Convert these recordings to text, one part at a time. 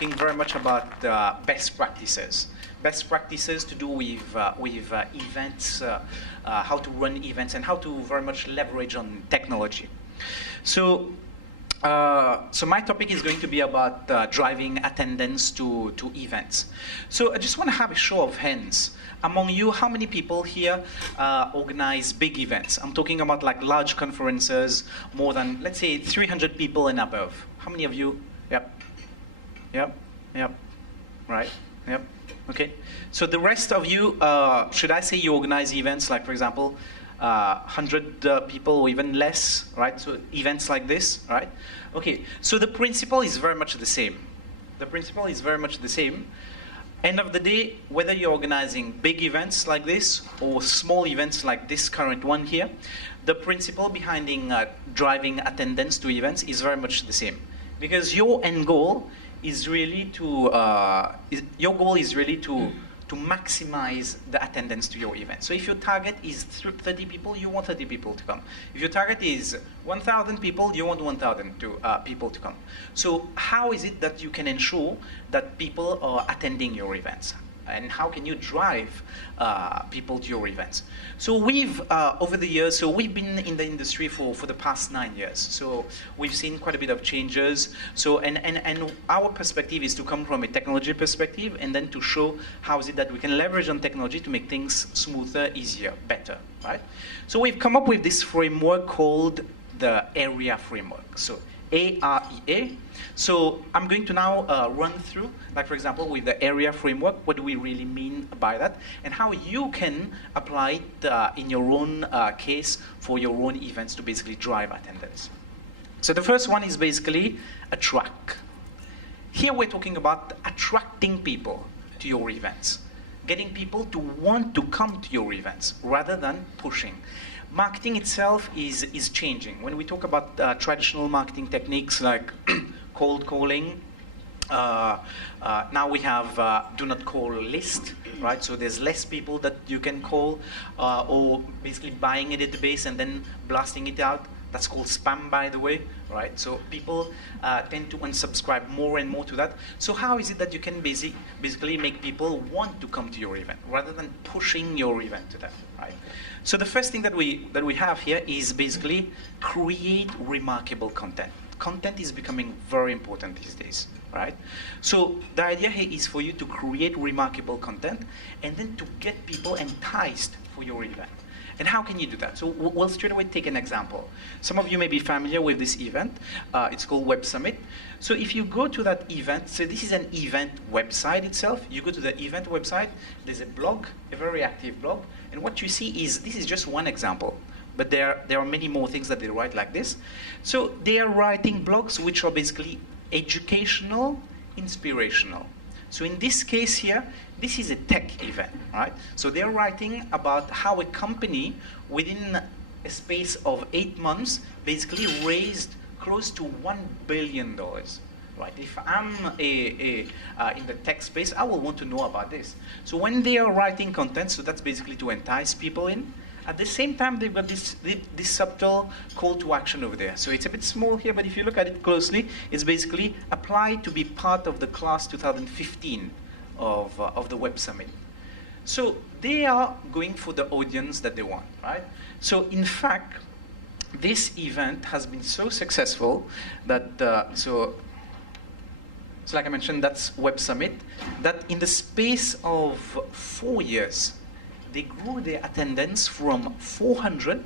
talking very much about best practices. Best practices to do with events, how to run events, and how to very much leverage on technology. So my topic is going to be about driving attendance to events. So I just want to have a show of hands. Among you, how many people here organize big events? I'm talking about like large conferences, more than, let's say, 300 people and above. How many of you? Yep. Yep. Yep. Right. Yep. Okay. So the rest of you, should I say you organize events like, for example, 100 people or even less, right? So events like this, right? Okay. So the principle is very much the same. The principle is very much the same. End of the day, whether you're organizing big events like this or small events like this current one here, the principle behind driving attendance to events is very much the same. Because your end goal is really to to maximize the attendance to your event. So if your target is 30 people, you want 30 people to come. If your target is 1,000 people, you want 1,000 people to come. So how is it that you can ensure that people are attending your events? And how can you drive people to your events? So we've, over the years, so we've been in the industry for the past 9 years. So we've seen quite a bit of changes. So, and our perspective is to come from a technology perspective and then to show how is it that we can leverage on technology to make things smoother, easier, better, right? So we've come up with this framework called the A.R.E.A framework. So A.R.E.A. So I'm going to now run through, like for example, with the A.R.E.A framework, what do we really mean by that, and how you can apply it in your own case for your own events to basically drive attendance. So the first one is basically attract. Here we're talking about attracting people to your events, getting people to want to come to your events rather than pushing. Marketing itself is changing. When we talk about traditional marketing techniques like cold calling, now we have do not call list, right? So there's less people that you can call, or basically buying a database and then blasting it out. That's called spam, by the way, right? So people tend to unsubscribe more and more to that. So how is it that you can basically make people want to come to your event rather than pushing your event to them, right? So the first thing that we have here is basically create remarkable content. Content is becoming very important these days, right? So the idea here is for you to create remarkable content and then to get people enticed for your event. And how can you do that? So we'll straight away take an example. Some of you may be familiar with this event. It's called Web Summit. So if you go to that event, so this is an event website itself. You go to the event website, there's a blog, a very active blog. And what you see is, this is just one example. But there are many more things that they write like this. So they are writing blogs which are basically educational, inspirational. So in this case here, this is a tech event, right? So they're writing about how a company within a space of 8 months basically raised close to $1 billion, right? If I'm in the tech space, I will want to know about this. So when they are writing content, so that's basically to entice people in. At the same time, they've got this subtle call to action over there. So it's a bit small here, but if you look at it closely, it's basically apply to be part of the class 2015 of the Web Summit. So they are going for the audience that they want, right? So in fact, this event has been so successful that, so like I mentioned, that's Web Summit, that in the space of 4 years, they grew their attendance from 400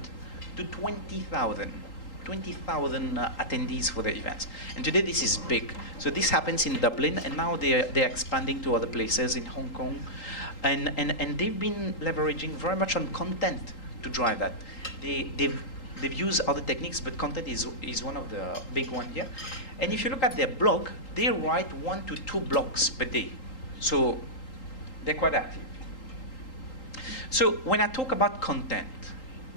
to 20,000. 20,000 attendees for the events. And today this is big. So this happens in Dublin, and now they're expanding to other places in Hong Kong. And they've been leveraging very much on content to drive that. They've used other techniques, but content is one of the big ones here. And if you look at their blog, they write 1 to 2 blogs per day. So they're quite active. So when I talk about content,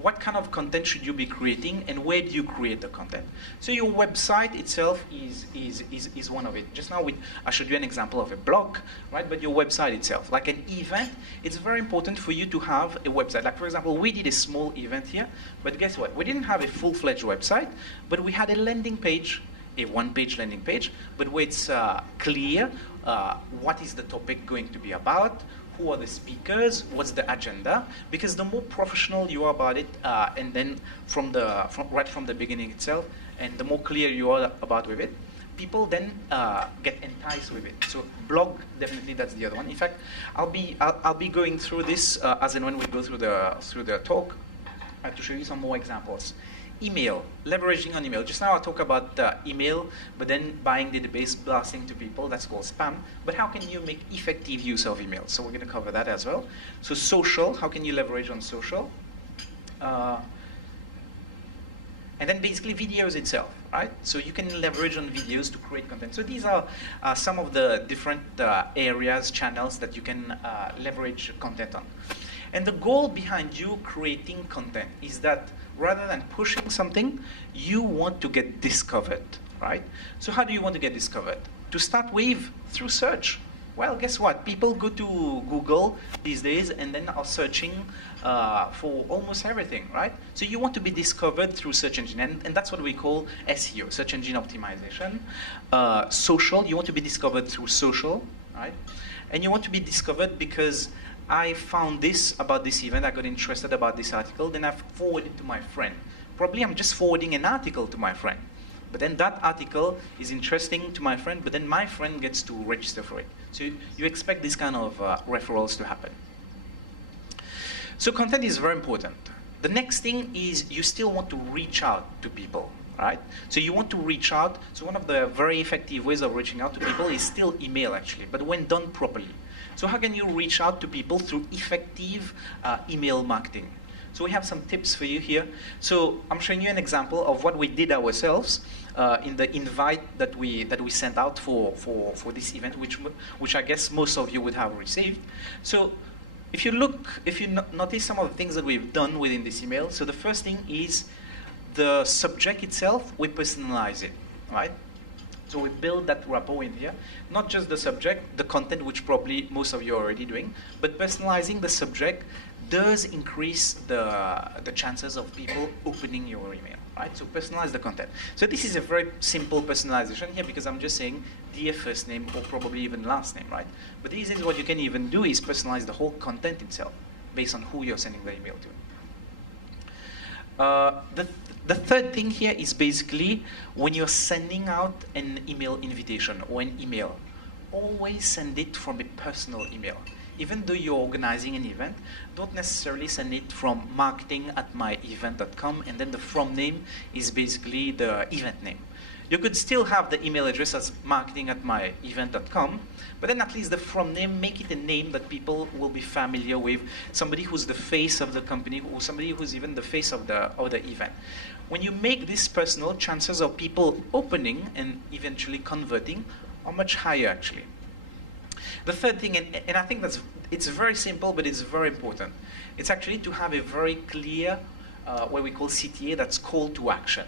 what kind of content should you be creating, and where do you create the content? So your website itself is one of it. Just now I showed you an example of a blog, right? But your website itself, like an event, it's very important for you to have a website. Like for example, we did a small event here, but guess what? We didn't have a full-fledged website, but we had a landing page a one-page landing page, but where it's clear what is the topic going to be about, who are the speakers, what's the agenda, because the more professional you are about it, and then right from the beginning itself, and the more clear you are about with it, people then get enticed with it. So blog, definitely that's the other one. In fact, I'll be going through this as and when we go through the talk to show you some more examples. Email, leveraging on email. Just now I talked about email, but then buying database, blasting to people, that's called spam. But how can you make effective use of email? So we're going to cover that as well. So social, how can you leverage on social? And then basically videos itself, right? So you can leverage on videos to create content. So these are some of the different areas, channels that you can leverage content on. And the goal behind you creating content is that rather than pushing something, you want to get discovered, right? So how do you want to get discovered? To start with, through search. Well, guess what? People go to Google these days and then are searching for almost everything, right? So you want to be discovered through search engine, and that's what we call SEO, search engine optimization. Social, you want to be discovered through social, right? And you want to be discovered because I found this about this event, I got interested about this article, then I forwarded it to my friend. Probably I'm just forwarding an article to my friend. But then that article is interesting to my friend, but then my friend gets to register for it. So you expect this kind of referrals to happen. So content is very important. The next thing is you still want to reach out to people, right? So you want to reach out. So one of the very effective ways of reaching out to people is still email, actually, but when done properly. So how can you reach out to people through effective email marketing? So we have some tips for you here. So I'm showing you an example of what we did ourselves in the invite that we sent out for this event, which I guess most of you would have received. So if you notice some of the things that we've done within this email, so the first thing is the subject itself, we personalize it, right? So we build that rapport in here, not just the subject, the content, which probably most of you are already doing, but personalizing the subject does increase the chances of people opening your email, right? So personalize the content. So this is a very simple personalization here because I'm just saying dear first name or probably even last name, right? But this is what you can even do is personalize the whole content itself based on who you're sending the email to. The third thing here is basically when you're sending out an email invitation or an email, always send it from a personal email. Even though you're organizing an event, don't necessarily send it from marketing@myevent.com and then the from name is basically the event name. You could still have the email address as marketing@myevent.com, but then at least the from name, make it a name that people will be familiar with, somebody who's the face of the company or somebody who's even the face of the event. When you make this personal, chances of people opening and eventually converting are much higher actually. The third thing, and I think it's very simple, but it's very important. It's actually to have a very clear, what we call CTA, that's call to action.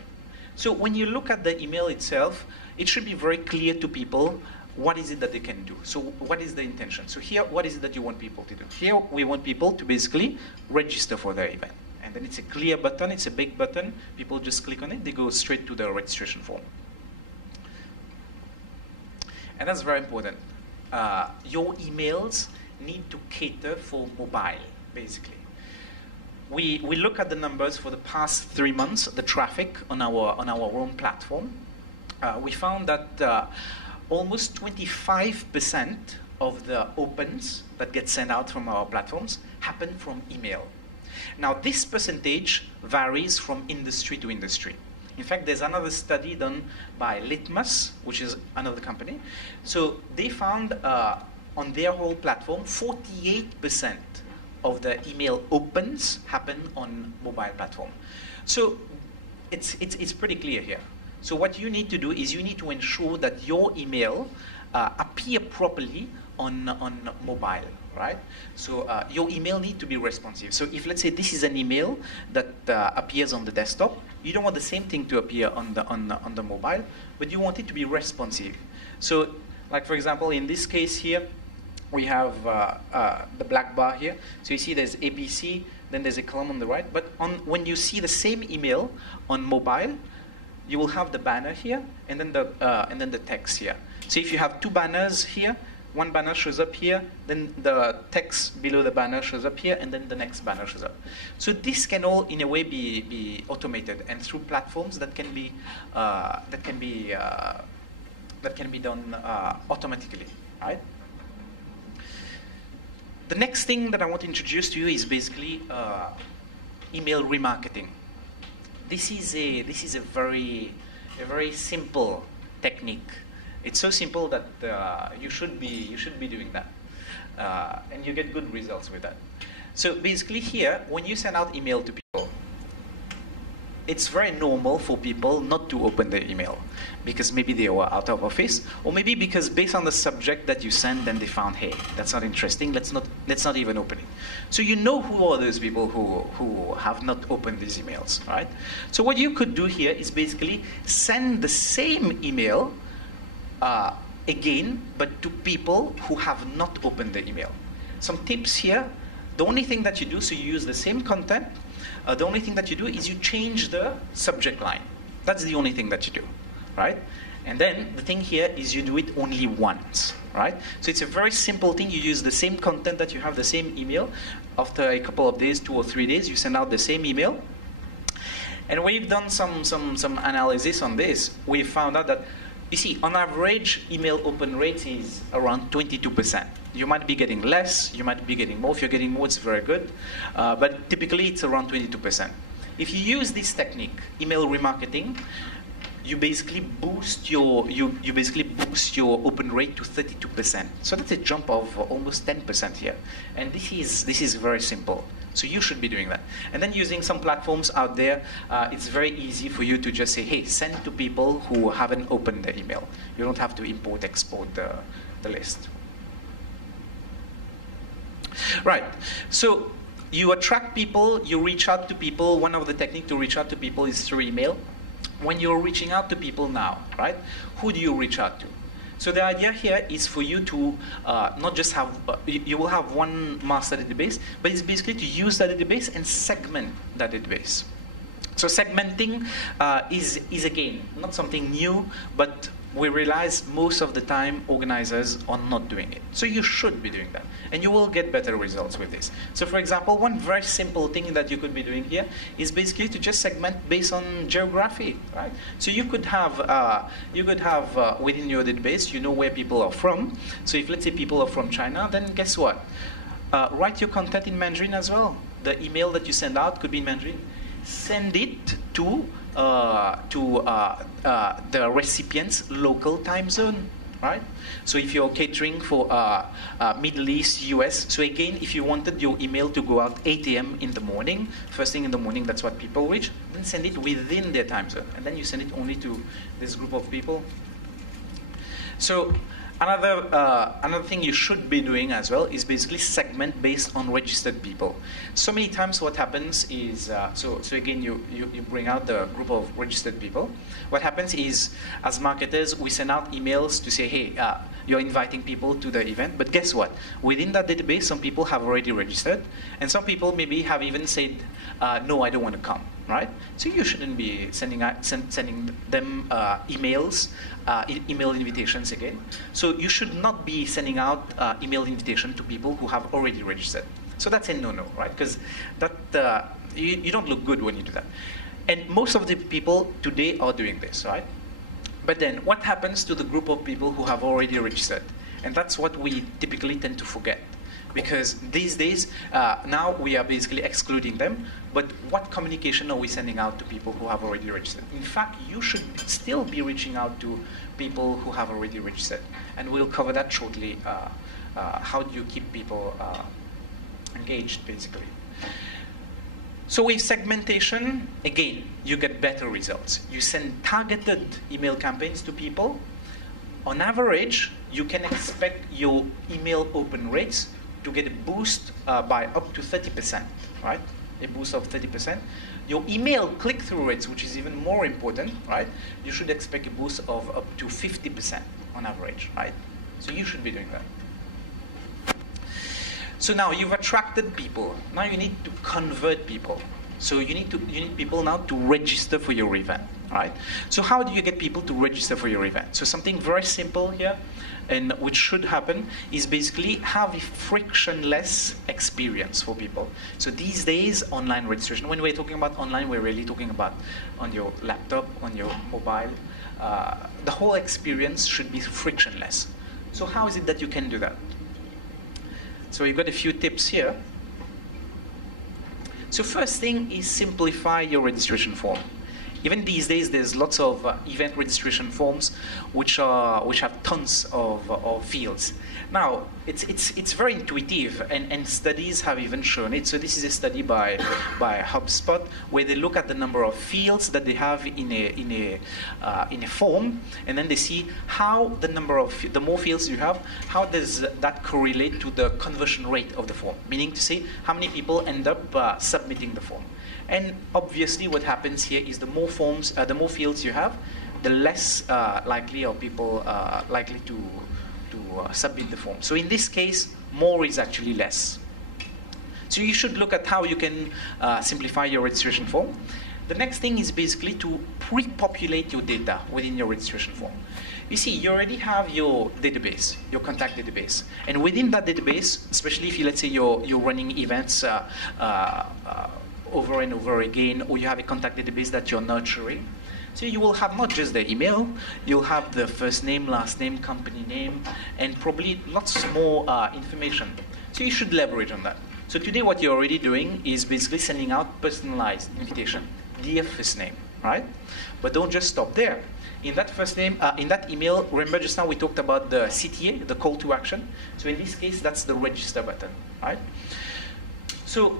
So when you look at the email itself, it should be very clear to people what is it that they can do. So what is the intention? So here, what is it that you want people to do? Here, we want people to basically register for their event. And then it's a clear button, it's a big button. People just click on it, they go straight to the registration form. And that's very important. Your emails need to cater for mobile, basically. We look at the numbers for the past 3 months, the traffic on our own platform. We found that almost 25% of the opens that get sent out from our platforms happen from email. Now, this percentage varies from industry to industry. In fact, there's another study done by Litmus, which is another company. So they found on their whole platform, 48% of the email opens happen on mobile platform. So it's pretty clear here. So what you need to do is you need to ensure that your email appear properly on mobile, right? So your email need to be responsive. So if, let's say, this is an email that appears on the desktop, you don't want the same thing to appear on the mobile, but you want it to be responsive. So, like for example, in this case here, we have the black bar here. So you see there's ABC, then there's a column on the right. But when you see the same email on mobile, you will have the banner here, and then the text here. So if you have two banners here, one banner shows up here, then the text below the banner shows up here, and then the next banner shows up. So this can all, in a way, be automated, and through platforms that can be done automatically, right? The next thing that I want to introduce to you is basically email remarketing. This is a very simple technique. It's so simple that you should be doing that, and you get good results with that. So basically here, when you send out email to people, it's very normal for people not to open their email because maybe they were out of office, or maybe because based on the subject that you send, then they found, hey, that's not interesting. Let's not even open it. So you know who are those people who have not opened these emails, right? So what you could do here is basically send the same email again, but to people who have not opened the email. Some tips here. The only thing that you do, so you use the same content. The only thing that you do is you change the subject line. That's the only thing that you do, right? And then the thing here is you do it only once, right? So it's a very simple thing. You use the same content that you have, the same email. After a couple of days, 2 or 3 days, you send out the same email. And we've done some analysis on this. We found out that, you see, on average, email open rate is around 22%. You might be getting less, you might be getting more. If you're getting more, it's very good. But typically, it's around 22%. If you use this technique, email remarketing, you basically boost your open rate to 32%. So that's a jump of almost 10% here. And this is very simple. So you should be doing that. And then using some platforms out there, it's very easy for you to just say, hey, send to people who haven't opened their email. You don't have to import, export the list. Right. So you attract people, you reach out to people. One of the techniques to reach out to people is through email. When you're reaching out to people now, right, who do you reach out to? So the idea here is for you to not just have, you will have one master database, but it's basically to use that database and segment that database. So segmenting is again, not something new, but we realize most of the time organizers are not doing it. So you should be doing that. And you will get better results with this. So for example, one very simple thing that you could be doing here is basically to just segment based on geography, right? So you could have within your database, you know where people are from. So if let's say people are from China, then guess what? Write your content in Mandarin as well. The email that you send out could be in Mandarin. Send it to the recipient's local time zone, right? So if you're catering for Middle East, US, so again, if you wanted your email to go out 8 a.m. in the morning, first thing in the morning, that's what people reach, then send it within their time zone. And then you send it only to this group of people. So another thing you should be doing as well is basically segment based on registered people. So many times what happens is, so again, you bring out the group of registered people. What happens is, as marketers, we send out emails to say, hey, you're inviting people to the event, but guess what? Within that database, some people have already registered, and some people maybe have even said, no, I don't want to come, right? So you shouldn't be sending them emails, email invitations again. So you should not be sending out email invitation to people who have already registered. So that's a no-no, right? Because that you don't look good when you do that. And most of the people today are doing this, right? But then what happens to the group of people who have already registered? And that's what we typically tend to forget. Because these days, now we are basically excluding them, but what communication are we sending out to people who have already registered? In fact, you should still be reaching out to people who have already registered. And we'll cover that shortly. How do you keep people engaged, basically? So with segmentation, again, you get better results. You send targeted email campaigns to people. On average, you can expect your email open rates to get a boost by up to 30%, right? A boost of 30%. Your email click-through rates, which is even more important, right? You should expect a boost of up to 50% on average, right? So you should be doing that. So now you've attracted people. Now you need to convert people. So you need people now to register for your event, right? So how do you get people to register for your event? So something very simple here, and which should happen, is basically have a frictionless experience for people. So these days, online registration, when we're talking about online, we're really talking about on your laptop, on your mobile. The whole experience should be frictionless. So how is it that you can do that? So we've got a few tips here. So first thing is simplify your registration form. Even these days, there's lots of event registration forms which have tons of fields. Now, it's very intuitive, and studies have even shown it. So this is a study by HubSpot where they look at the number of fields that they have in a form, and then they see how the more fields you have, how does that correlate to the conversion rate of the form. Meaning to say, how many people end up submitting the form. And obviously, what happens here is the more fields you have, the less likely are people likely to submit the form. So in this case, more is actually less. So you should look at how you can simplify your registration form. The next thing is basically to pre-populate your data within your registration form. You see, you already have your database, your contact database. And within that database, especially if let's say you're running events over and over again, or you have a contact database that you're nurturing. So you will have not just the email, you'll have the first name, last name, company name, and probably lots more information. So you should leverage on that. So today what you're already doing is basically sending out personalized invitation, dear first name, right? But don't just stop there. In that first name, in that email, remember just now we talked about the CTA, the call to action. So in this case, that's the register button, right? So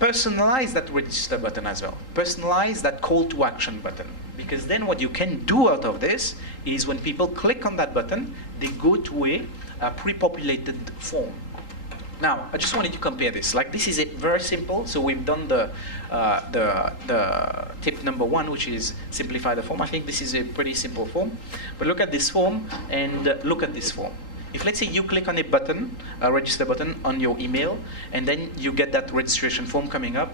personalize that register button as well. Personalize that call to action button. Because then what you can do out of this is when people click on that button, they go to a pre-populated form. Now, I just wanted to compare this. Like, this is it, very simple. So we've done the tip number 1, which is simplify the form. I think this is a pretty simple form. But look at this form and look at this form. If let's say you click on a button, a register button on your email, and then you get that registration form coming up,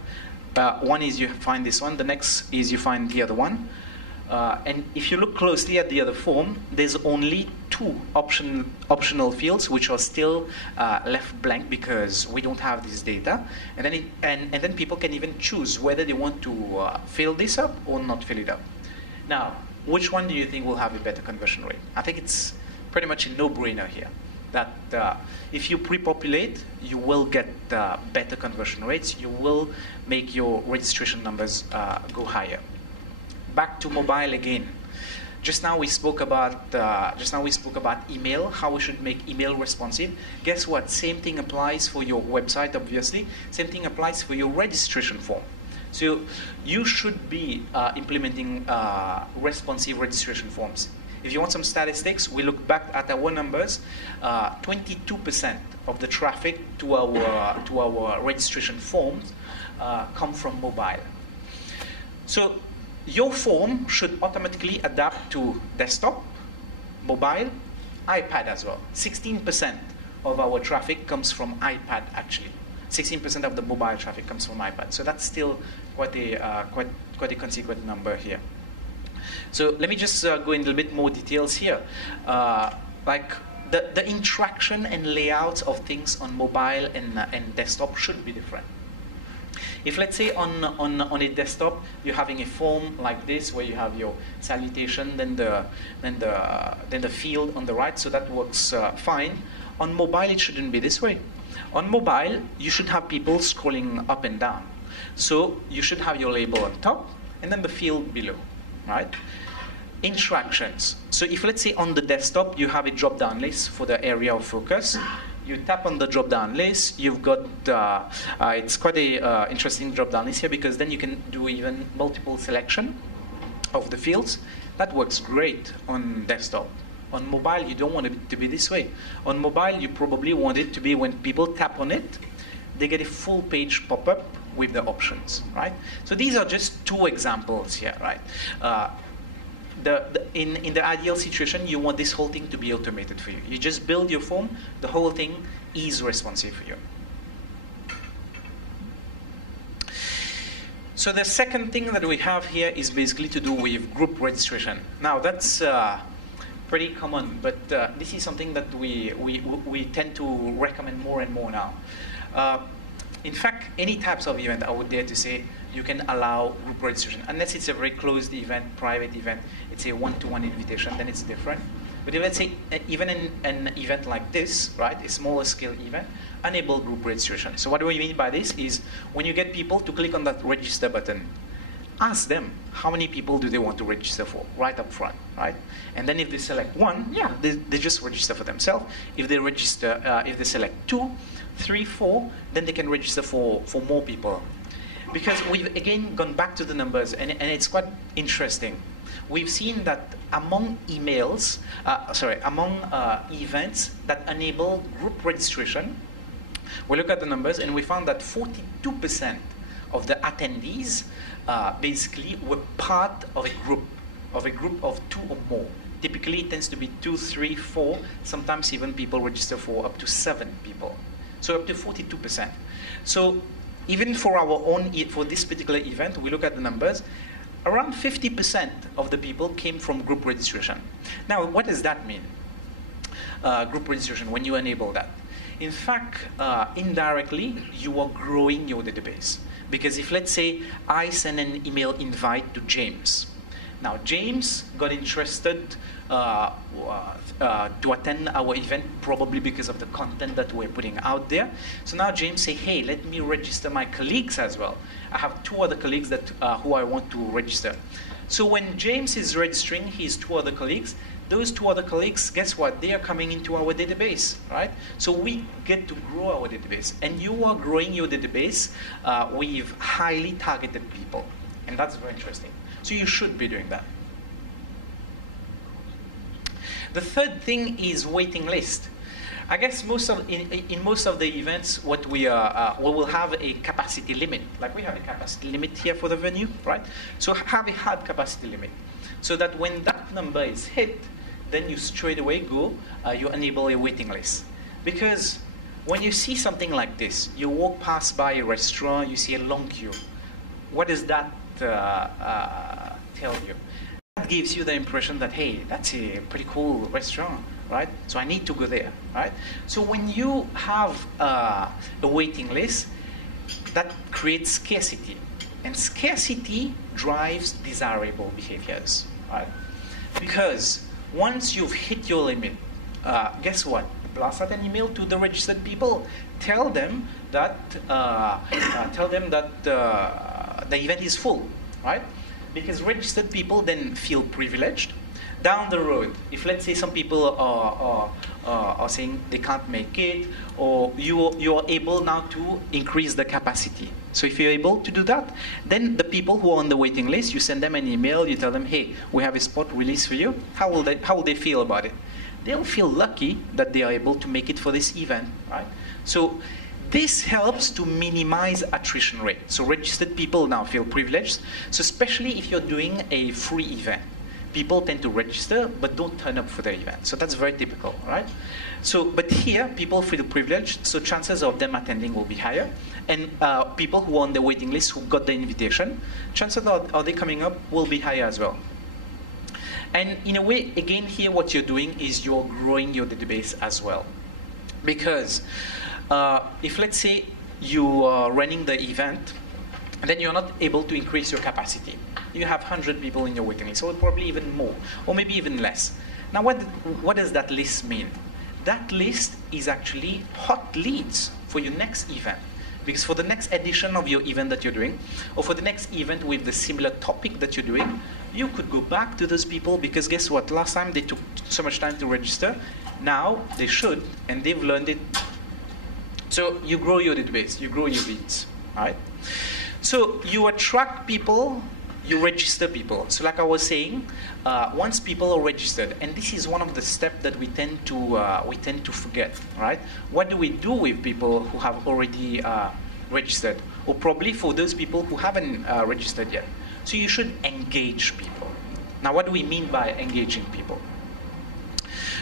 one is you find this one, the next is you find the other one. And if you look closely at the other form, there's only 2 optional fields which are still left blank because we don't have this data. And then and then people can even choose whether they want to fill this up or not fill it up. Now, which one do you think will have a better conversion rate? I think it's pretty much a no-brainer here. That if you pre-populate, you will get better conversion rates. You will make your registration numbers go higher. Back to mobile again. Just now we spoke about email, how we should make email responsive. Guess what? Same thing applies for your website, obviously. Same thing applies for your registration form. So you should be implementing responsive registration forms. If you want some statistics, we look back at our numbers. 22% of the traffic to our registration forms come from mobile. So your form should automatically adapt to desktop, mobile, iPad as well. 16% of our traffic comes from iPad actually. 16% of the mobile traffic comes from iPad. So that's still quite a consequent number here. So let me just go in a little bit more details here. Like the interaction and layouts of things on mobile and desktop should be different. If let's say on a desktop you're having a form like this where you have your salutation, then the field on the right, so that works fine. On mobile it shouldn't be this way. On mobile you should have people scrolling up and down. So you should have your label on top and then the field below, right? Interactions. So if let's say on the desktop you have a drop-down list for the area of focus, you tap on the drop-down list, you've got, it's quite a interesting drop-down list here because then you can do even multiple selection of the fields. That works great on desktop. On mobile, you don't want it to be this way. On mobile, you probably want it to be when people tap on it, they get a full page pop-up with the options, right? So these are just 2 examples here, right? In the ideal situation, you want this whole thing to be automated for you. You just build your form, the whole thing is responsive for you. So the second thing that we have here is basically to do with group registration. Now that's pretty common, but this is something that we tend to recommend more and more now. In fact, any types of event, I would dare to say, you can allow group registration. Unless it's a very closed event, private event, it's a one-to-one invitation, then it's different. But if let's say, even in an event like this, right, a smaller scale event, enable group registration. So what do we mean by this is when you get people to click on that register button, ask them how many people do they want to register for right up front, right? And then if they select one, yeah, they just register for themselves. If they register, if they select 2, 3, 4, then they can register for more people. Because we've again gone back to the numbers, and it's quite interesting. We've seen that among emails, among events that enable group registration, we look at the numbers and we found that 42% of the attendees basically were part of a group of 2 or more. Typically, it tends to be 2, 3, 4. Sometimes even people register for up to 7 people. So up to 42%. So even for our own, for this particular event, we look at the numbers. Around 50% of the people came from group registration. Now, what does that mean? Group registration, when you enable that. In fact, indirectly, you are growing your database. Because if, let's say, I send an email invite to James. Now, James got interested to attend our event probably because of the content that we're putting out there. So now James say, hey, let me register my colleagues as well. I have 2 other colleagues that who I want to register. So when James is registering his 2 other colleagues, those 2 other colleagues, guess what? They are coming into our database, right? So we get to grow our database. And you are growing your database with highly targeted people. And that's very interesting. So you should be doing that. The third thing is waiting list. I guess in most of the events, what we will have a capacity limit. Like we have a capacity limit here for the venue, right? So have a hard capacity limit, so that when that number is hit, then you straight away go, you enable a waiting list. Because when you see something like this, you walk past by a restaurant, you see a long queue. What does that tell you? That gives you the impression that, hey, that's a pretty cool restaurant, right? So I need to go there, right? So when you have a waiting list, that creates scarcity. And scarcity drives desirable behaviors, right? Because once you've hit your limit, guess what? Blast out an email to the registered people. Tell them that the event is full, right? Because registered people then feel privileged. Down the road, if let's say some people are saying they can't make it, or you are able now to increase the capacity. So if you're able to do that, then the people who are on the waiting list, you send them an email, you tell them, hey, we have a spot released for you. How will they feel about it? They'll feel lucky that they are able to make it for this event, right? So this helps to minimize attrition rate. So registered people now feel privileged. So especially if you're doing a free event, people tend to register but don't turn up for the event. So that's very typical, right? So, but here people feel privileged, so chances of them attending will be higher. And people who are on the waiting list who got the invitation, chances of they coming up will be higher as well. And in a way, again, here what you're doing is you're growing your database as well. Because if let's say you are running the event, then you're not able to increase your capacity. You have 100 people in your waiting list, so probably even more, or maybe even less. Now, what does that list mean? That list is actually hot leads for your next event. Because for the next edition of your event that you're doing, or for the next event with the similar topic that you're doing, you could go back to those people because guess what? Last time they took so much time to register. Now they should, and they've learned it. So you grow your database, you grow your leads, right? So you attract people, you register people. So like I was saying, once people are registered, and this is one of the steps that we tend to forget, right? What do we do with people who have already registered, or probably for those people who haven't registered yet? So you should engage people. Now, what do we mean by engaging people?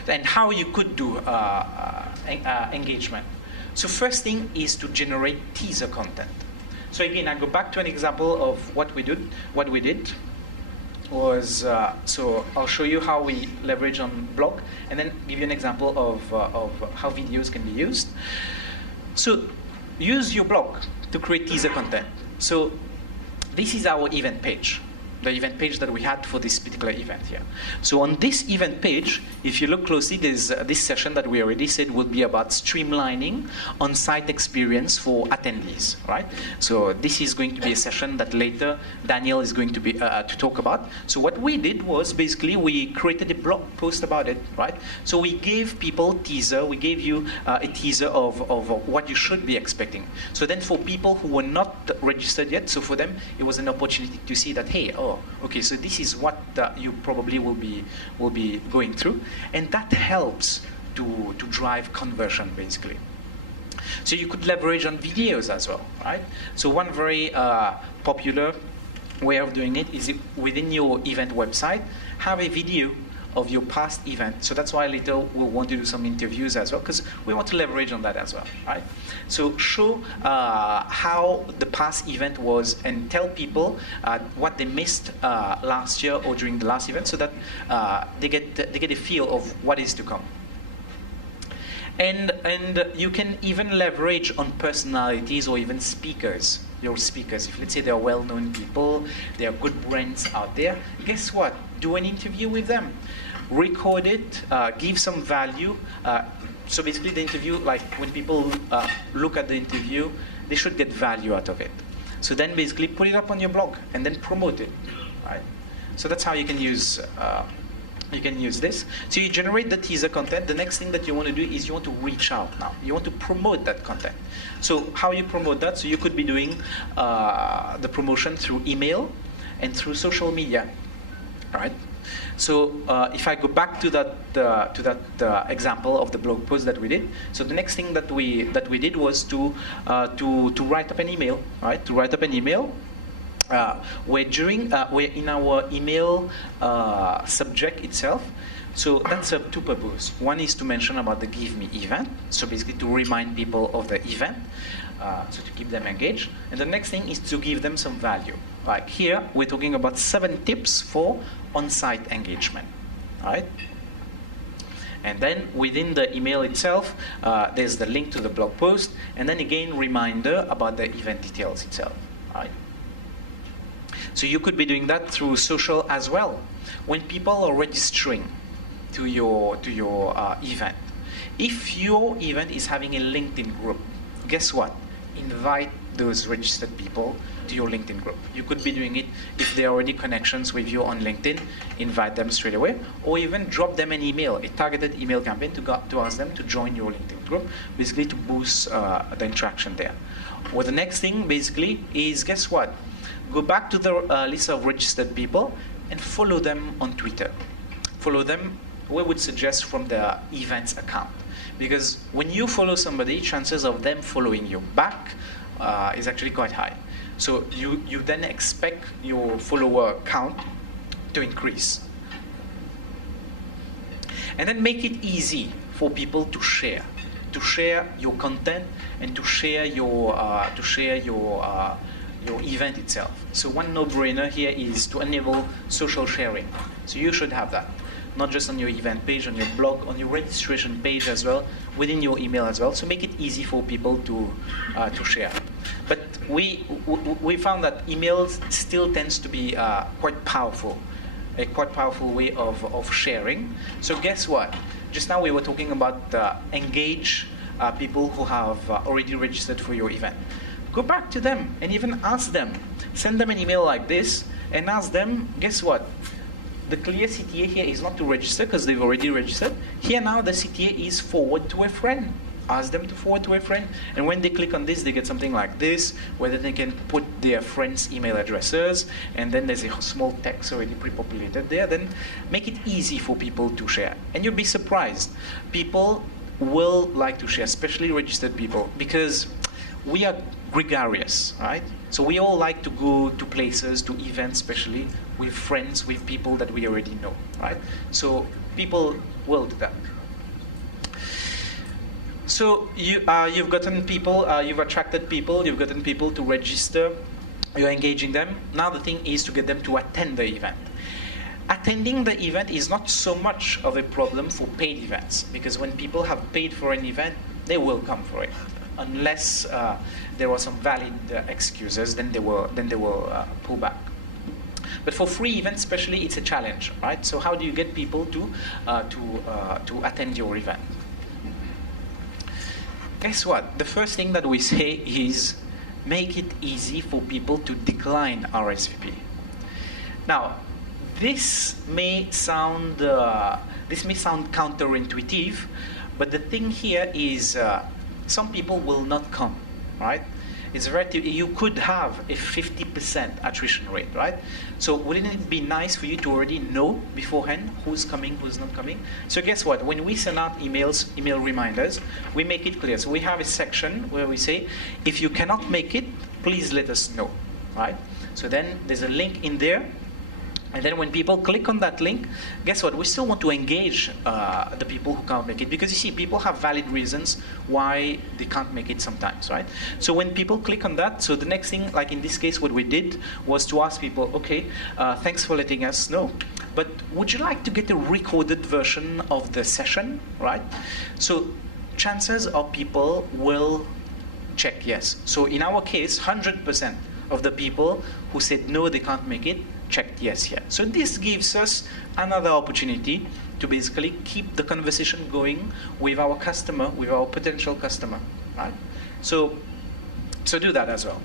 And how you could do engagement? So first thing is to generate teaser content. So again, I go back to an example of what we did. What we did was, so I'll show you how we leverage on blog, and then give you an example of how videos can be used. So use your blog to create teaser content. So this is our event page, the event page that we had for this particular event here. So on this event page, if you look closely, there's this session that we already said will be about streamlining on-site experience for attendees, right? So this is going to be a session that later Daniel is going to be to talk about. So what we did was basically we created a blog post about it, right? So we gave people teaser, we gave you a teaser of what you should be expecting. So then for people who were not registered yet, so for them it was an opportunity to see that, hey, oh, okay, so this is what you probably will be going through, and that helps to drive conversion basically. So you could leverage on videos as well, right? So one very popular way of doing it is within your event website, have a video of your past event. So that's why later we'll want to do some interviews as well, because we want to leverage on that as well, right? So show how the past event was and tell people what they missed last year or during the last event, so that they get a feel of what is to come. And you can even leverage on personalities or even speakers. Your speakers, if let's say they are well-known people, they are good brands out there, guess what? Do an interview with them. Record it, give some value. So basically the interview, like when people look at the interview, they should get value out of it. So then basically put it up on your blog and then promote it, right? So that's how you can use this. So you generate the teaser content. The next thing that you want to do is you want to reach out now. You want to promote that content. So how you promote that? So you could be doing the promotion through email and through social media, right? So if I go back to that example of the blog post that we did, so the next thing that we did was to write up an email, right? To write up an email. Where in our email subject itself, so that's two purposes. One is to mention about the Gevme event, so basically to remind people of the event, so to keep them engaged. And the next thing is to give them some value. Like here, we're talking about 7 tips for on-site engagement, right? And then within the email itself, there's the link to the blog post, and then again, reminder about the event details itself, right? So you could be doing that through social as well. When people are registering to your event, if your event is having a LinkedIn group, guess what? Invite those registered people to your LinkedIn group. You could be doing it if there are already connections with you on LinkedIn, invite them straight away, or even drop them an email, a targeted email campaign to ask them to join your LinkedIn group, basically to boost the interaction there. Well, the next thing basically is, guess what? Go back to the list of registered people and follow them on Twitter. Follow them, we would suggest from the events account. Because when you follow somebody, chances of them following you back is actually quite high. So you then expect your follower count to increase. And then make it easy for people to share your content and to share your event itself. So one no-brainer here is to enable social sharing. So you should have that, not just on your event page, on your blog, on your registration page as well, within your email as well. So make it easy for people to share. But we found that email still tends to be quite powerful, a quite powerful way of sharing. So guess what? Just now we were talking about engage people who have already registered for your event. Go back to them and even ask them. Send them an email like this and ask them, guess what? The clear CTA here is not to register because they've already registered. Here now the CTA is forward to a friend. Ask them to forward to a friend. And when they click on this, they get something like this, where they can put their friends' email addresses, and then there's a small text already pre-populated there. Then make it easy for people to share. And you'll be surprised. People will like to share, especially registered people, because we are gregarious, right? So we all like to go to places, to events, especially with friends, with people that we already know, right? So people will do that. So you've gotten people, you've attracted people, you've gotten people to register, you're engaging them. Now the thing is to get them to attend the event. Attending the event is not so much of a problem for paid events, because when people have paid for an event, they will come for it, unless there were some valid excuses. Then they will pull back. But for free events, especially, it's a challenge, right? So how do you get people to attend your event? Guess what? The first thing that we say is make it easy for people to decline RSVP. Now, this may sound counterintuitive, but the thing here is some people will not come, right? It's you could have a 50% attrition rate, right? So wouldn't it be nice for you to already know beforehand who's coming, who's not coming? So guess what? When we send out email reminders, we make it clear. So we have a section where we say, if you cannot make it, please let us know, right? So then there's a link in there. And then when people click on that link, guess what? We still want to engage the people who can't make it, because you see, people have valid reasons why they can't make it sometimes, right? So when people click on that, so the next thing, like in this case, what we did was to ask people, okay, thanks for letting us know, but would you like to get a recorded version of the session, right? So chances are people will check yes. So in our case, 100% of the people who said no, they can't make it, checked yes here. So this gives us another opportunity to basically keep the conversation going with our customer, with our potential customer, right? So do that as well.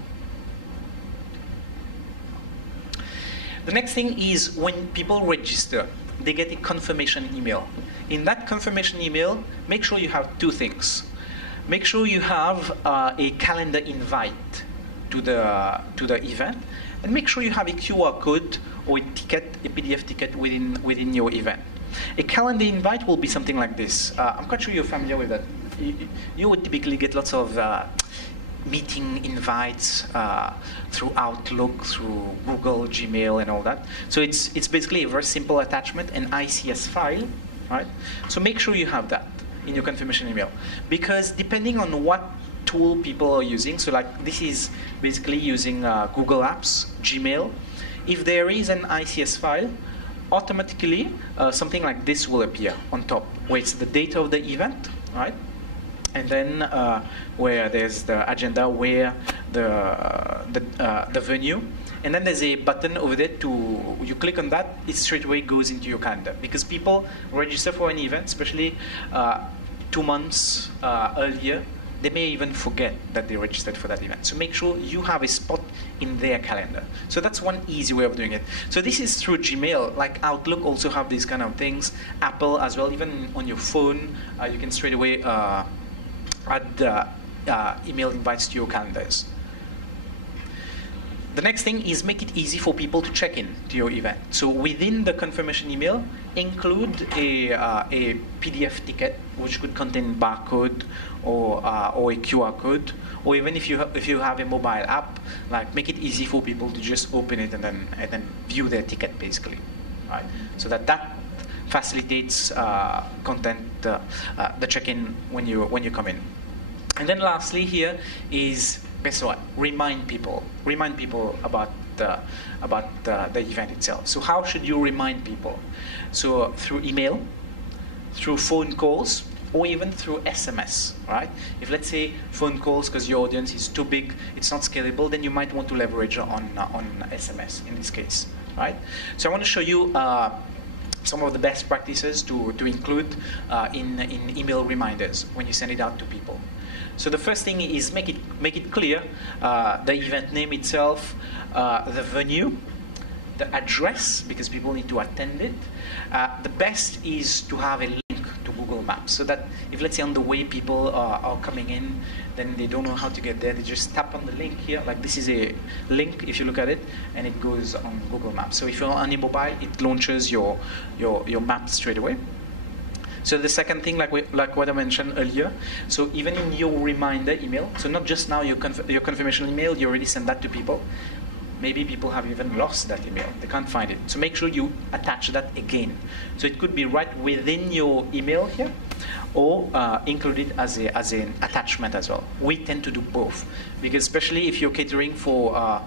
The next thing is when people register, they get a confirmation email. In that confirmation email, make sure you have two things. Make sure you have a calendar invite to the event, and make sure you have a QR code or a ticket, a PDF ticket within your event. A calendar invite will be something like this. I'm quite sure you're familiar with that. You would typically get lots of meeting invites through Outlook, through Google, Gmail, and all that. So it's basically a very simple attachment, an ICS file, right? So make sure you have that in your confirmation email, because depending on what tool people are using, so like this is basically using Google Apps, Gmail. If there is an ICS file, automatically something like this will appear on top, where it's the date of the event, right? And then where there's the agenda, where the venue, and then there's a button over there you click on that, it straight away goes into your calendar, because people register for an event, especially 2 months earlier. They may even forget that they registered for that event. So make sure you have a spot in their calendar. So that's one easy way of doing it. So this is through Gmail. Like Outlook also have these kind of things. Apple as well. Even on your phone, you can straight away add email invites to your calendars. The next thing is make it easy for people to check in to your event. So within the confirmation email, include a PDF ticket, which could contain barcode or a QR code, or even if you have a mobile app, like make it easy for people to just open it and then view their ticket basically, right? So that facilitates the check-in when you come in. And then lastly here is, guess what? Remind people about the event itself. So how should you remind people? So through email, through phone calls, or even through SMS, right? If let's say phone calls, because your audience is too big, it's not scalable, then you might want to leverage on SMS in this case, right? So I want to show you some of the best practices to include in email reminders when you send it out to people. So the first thing is make it clear, the event name itself, the venue, the address, because people need to attend it. The best is to have a link to Google Maps, so that if let's say on the way people are coming in, then they don't know how to get there, they just tap on the link here, like this is a link if you look at it, and it goes on Google Maps. So if you're on a mobile, it launches your map straight away. So the second thing, like what I mentioned earlier, so even in your reminder email, so not just now your confirmation email, you already send that to people, maybe people have even lost that email. They can't find it. So make sure you attach that again. So it could be right within your email here, or include it as an attachment as well. We tend to do both, because especially if you're catering for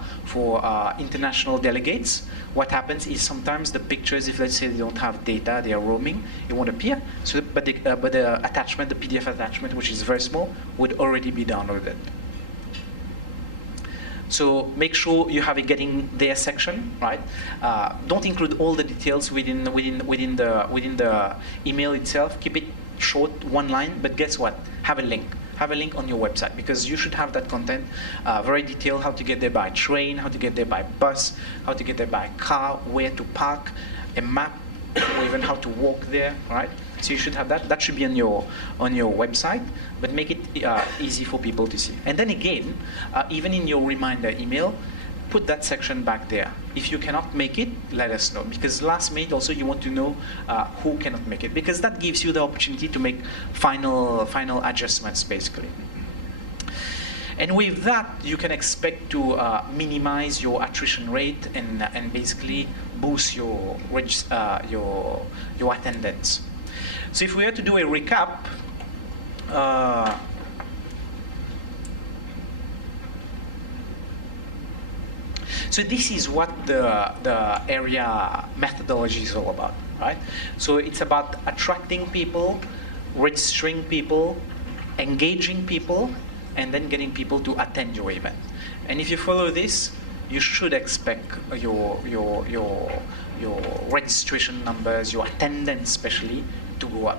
international delegates, what happens is sometimes the pictures, if let's say they don't have data, they are roaming, it won't appear. So, but the attachment, the PDF attachment, which is very small, would already be downloaded. So make sure you have a getting there section, right? Don't include all the details within the email itself. Keep it short, one line. But guess what? Have a link. Have a link on your website, because you should have that content very detailed: how to get there by train, how to get there by bus, how to get there by car, where to park, a map, or even how to walk there, right? So you should have that. That should be on your website, but make it easy for people to see. And then again, even in your reminder email, put that section back there. If you cannot make it, let us know, because last minute also you want to know who cannot make it, because that gives you the opportunity to make final adjustments basically. And with that, you can expect to minimize your attrition rate and basically boost your attendance. So if we were to do a recap, so this is what the A.R.E.A methodology is all about, right? So it's about attracting people, registering people, engaging people, and then getting people to attend your event. And if you follow this, you should expect your registration numbers, your attendance especially, to go up.